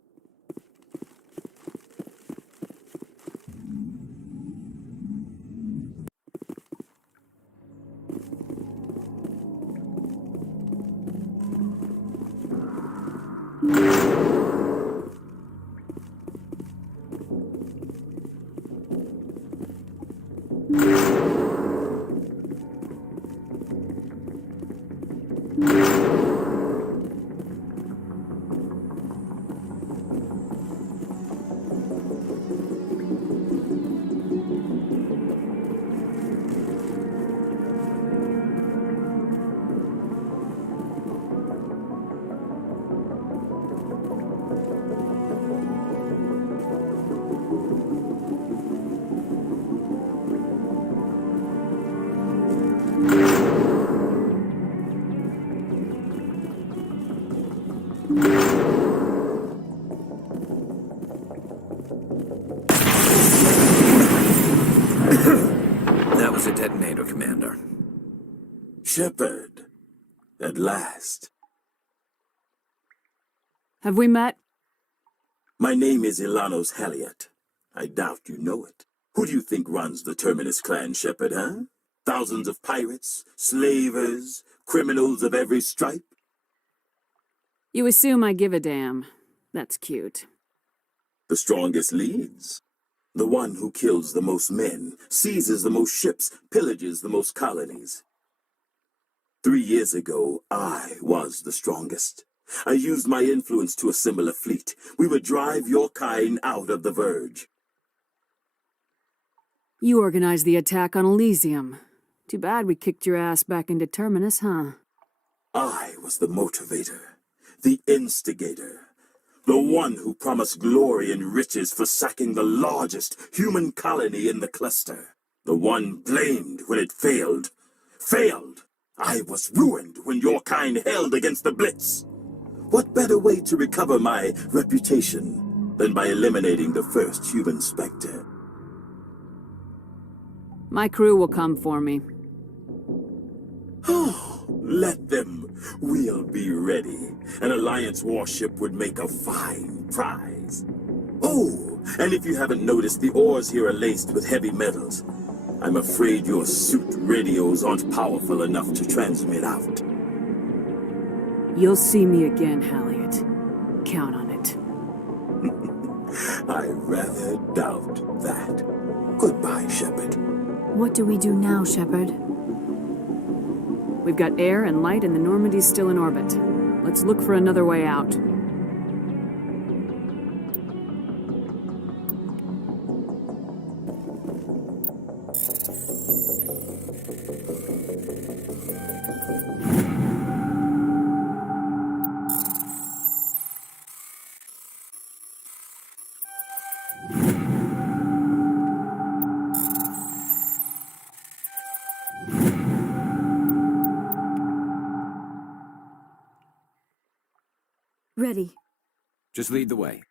That was a detonator, Commander. Shepard. At last. Have we met? My name is Ilanos Halliot. I doubt you know it. Who do you think runs the Terminus clan, Shepard, huh? Thousands of pirates, slavers, criminals of every stripe? You assume I give a damn. That's cute. The strongest leads. The one who kills the most men, seizes the most ships, pillages the most colonies. 3 years ago, I was the strongest. I used my influence to assemble a fleet. We would drive your kind out of the Verge. You organized the attack on Elysium. Too bad we kicked your ass back into Terminus, huh? I was the motivator, the instigator, the one who promised glory and riches for sacking the largest human colony in the cluster. The one blamed when it failed. Failed! I was ruined when your kind held against the Blitz. What better way to recover my reputation than by eliminating the first human specter? My crew will come for me. Oh, let them. We'll be ready. An Alliance warship would make a fine prize. Oh, and if you haven't noticed, the ores here are laced with heavy metals. I'm afraid your suit radios aren't powerful enough to transmit out. You'll see me again, Halliot. Count on it. I rather doubt that. Goodbye, Shepard. What do we do now, Shepard? We've got air and light and the Normandy's still in orbit. Let's look for another way out. Ready. Just lead the way.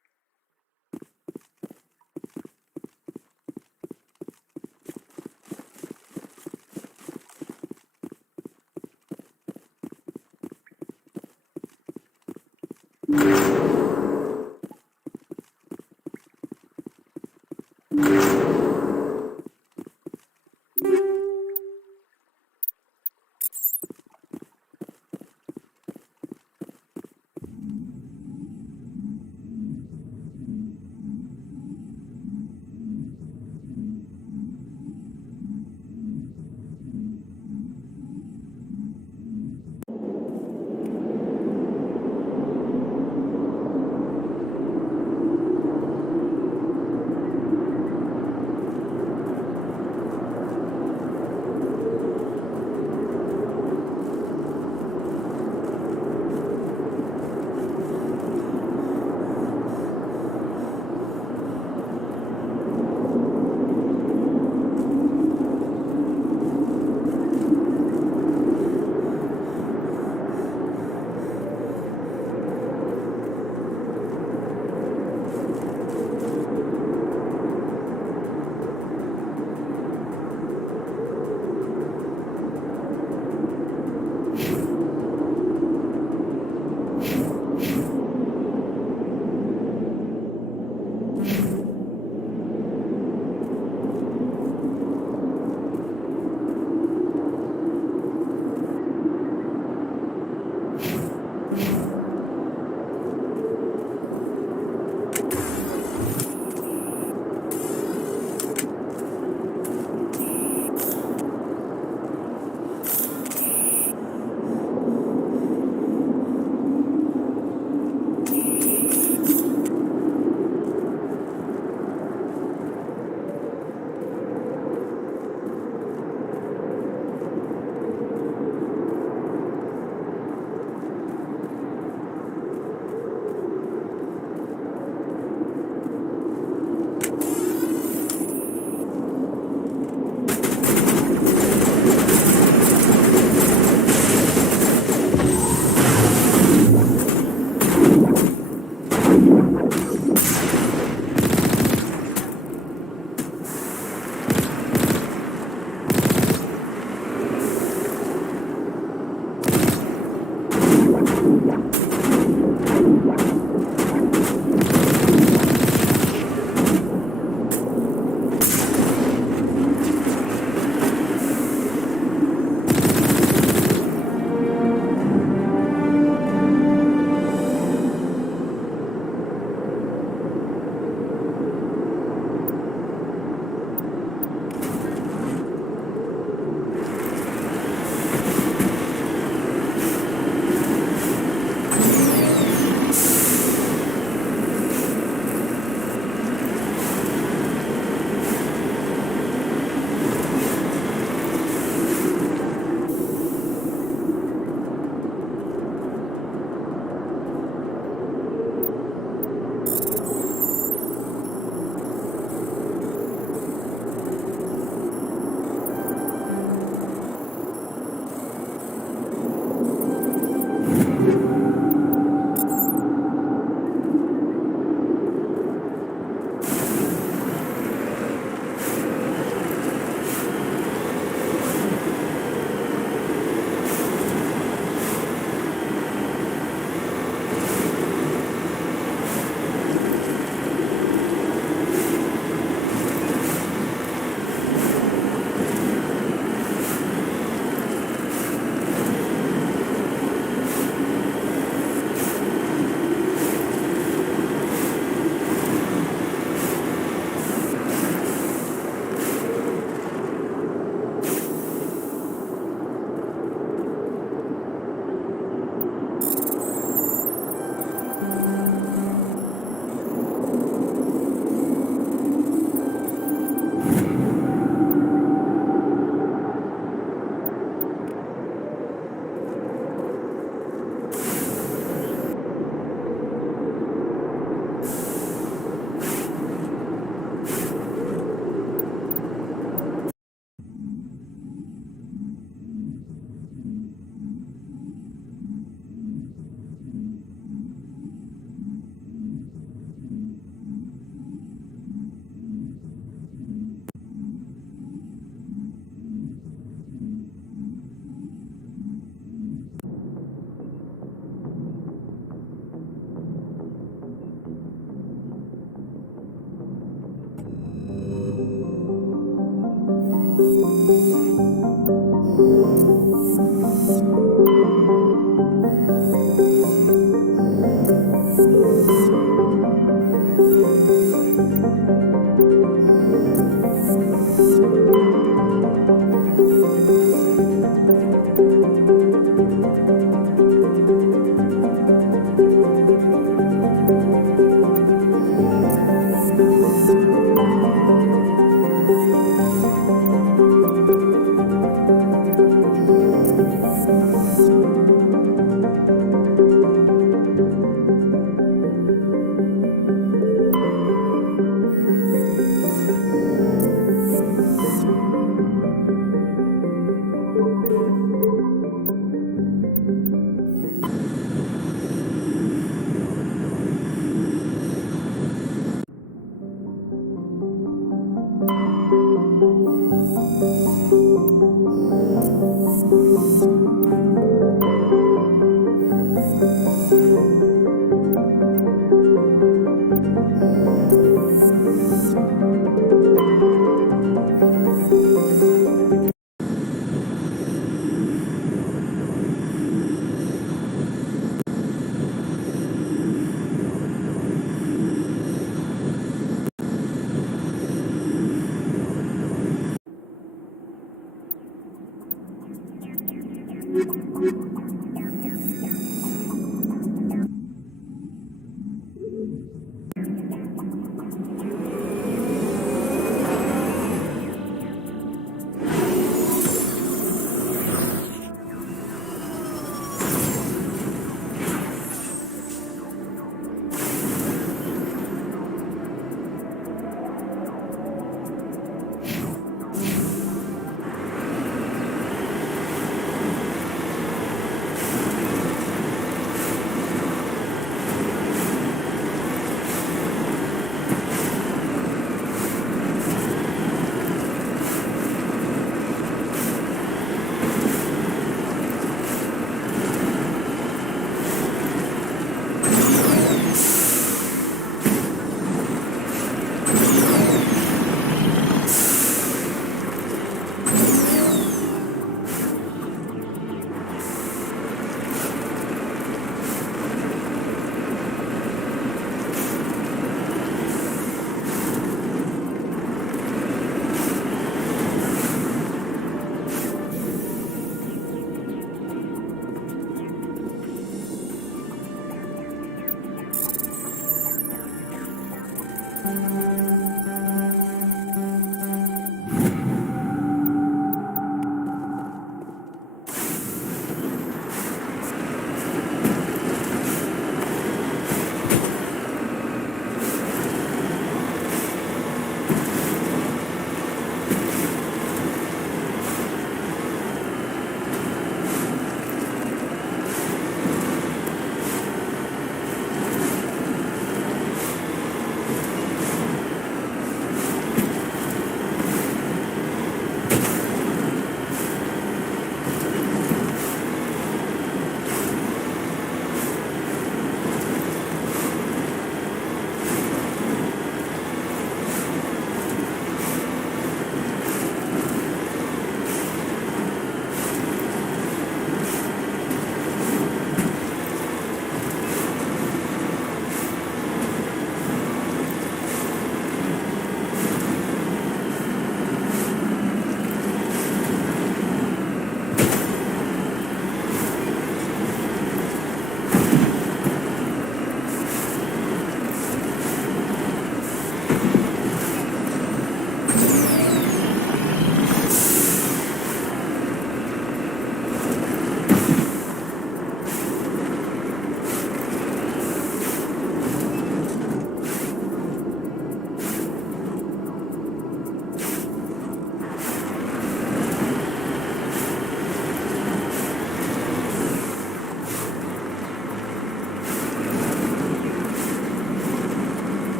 Thank you.